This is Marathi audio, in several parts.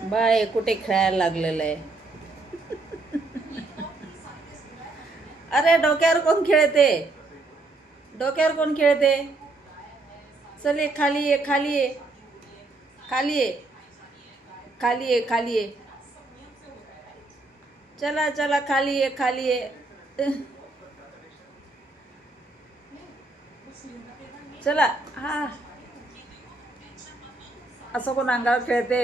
बाय कुठे खेळायला लागलेलं आहे. अरे डोक्यावर कोण खेळते? डोक्यावर कोण खेळते? चल ये खाली ये, खाली ये, खाली ये, खाली ये, खाली ये. चला चला खाली ये, खाली ये. चला. हा, असं कोण अंगावर खेळते?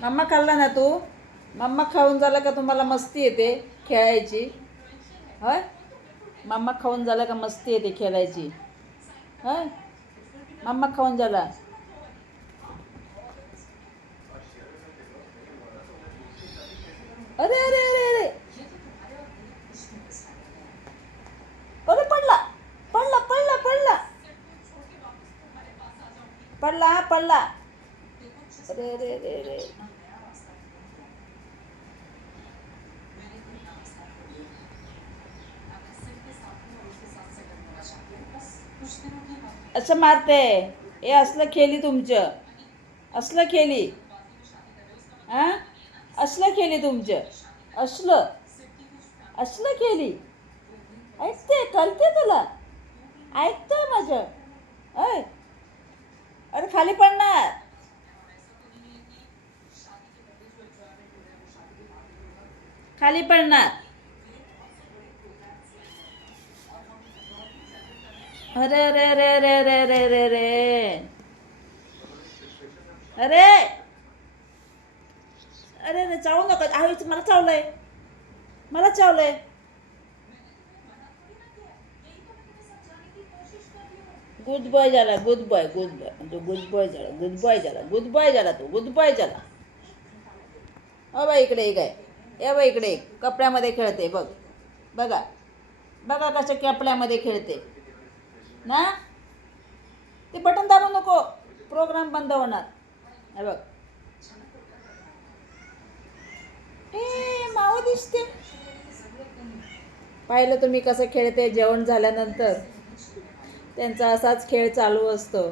मम्मा खाल्ला ना तू? मम्मा खाऊन झालं का तुम्हाला मस्ती येते खेळायची? होय, मम्मा खाऊन झालं का मस्ती येते खेळायची? होय, मम्मा खाऊन झाला. अरे अरे अरे अरे अरे पडला, पडला पडला पडला, पडला हा पडला. अरे अरे अरे अरे. असं मारते. हे असलं खेळली तुमचं, असलं खेळली. हां, असलं खेळली तुमचं, असलं असलं खेळली. ऐकते, कळते तुला? ऐकतं माझं? अय, अरे खाली पडणार. खाली पडणार. अरे अरे अरे अरे अरे अरे अरे अरे अरे अरे अरे चावू नका. आईच मला चावलंय, मला चावलंय. गुड बॉय झाला, गुड बॉय, गुड बॉय, तो गुड बॉय झाला, गुड बॉय झाला, गुड बॉय झाला, तो गुड बॉय झाला. अ बाई इकडे एक आहे. ए बाई इकडे एक. कपड्यामध्ये खेळते बघ. बघा, बघा कसं कपड्यामध्ये खेळते ना. ते बटन दाबू नको, प्रोग्राम बंद होणार. हे बघ, ए मावं दिसते. पाहिलं तुम्ही कसं खेळते? जेवण झाल्यानंतर त्यांचा असाच खेळ चालू असतो.